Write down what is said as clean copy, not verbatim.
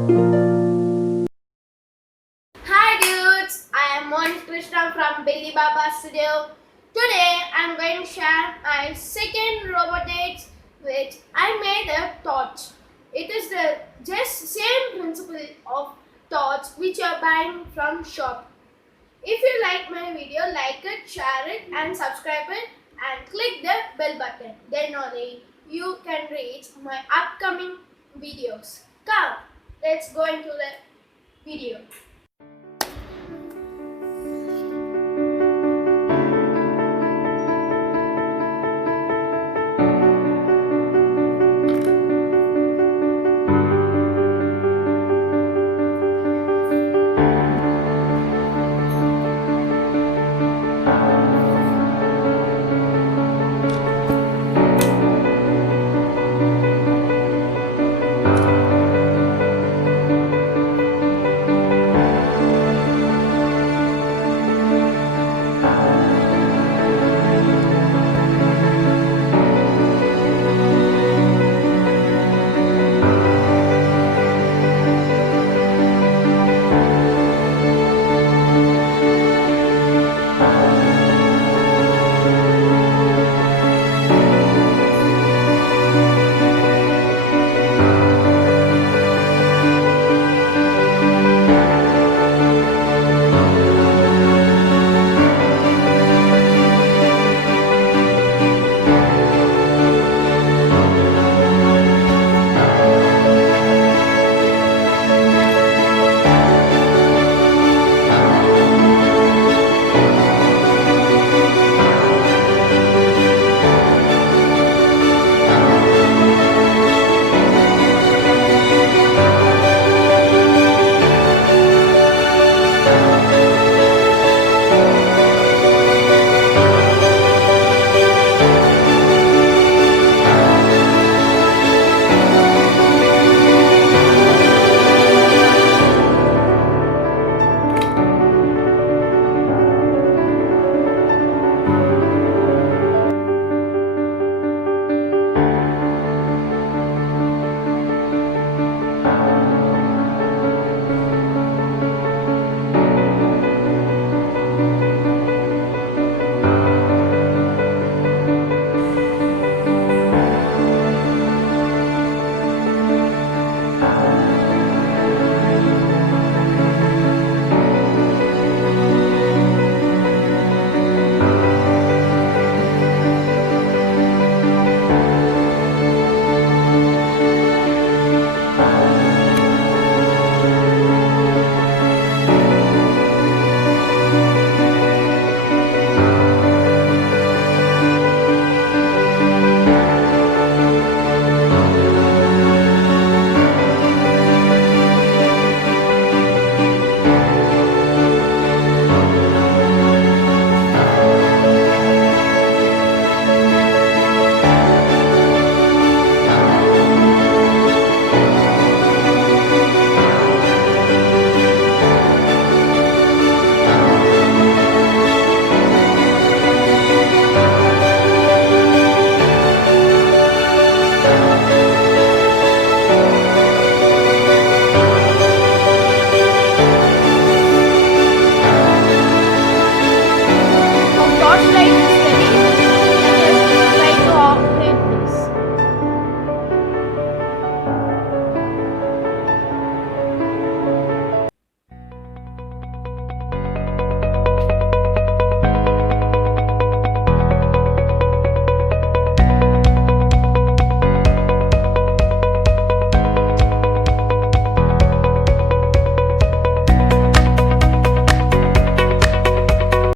Hi dudes, I am Mohan Krishna from Billy Baba Studio. Today I am going to share my second robotics which I made a torch. It is the just same principle of torch which you are buying from shop. If you like my video, like it, share it and subscribe it and click the bell button. Then only you can reach my upcoming videos. Come, let's go into the video.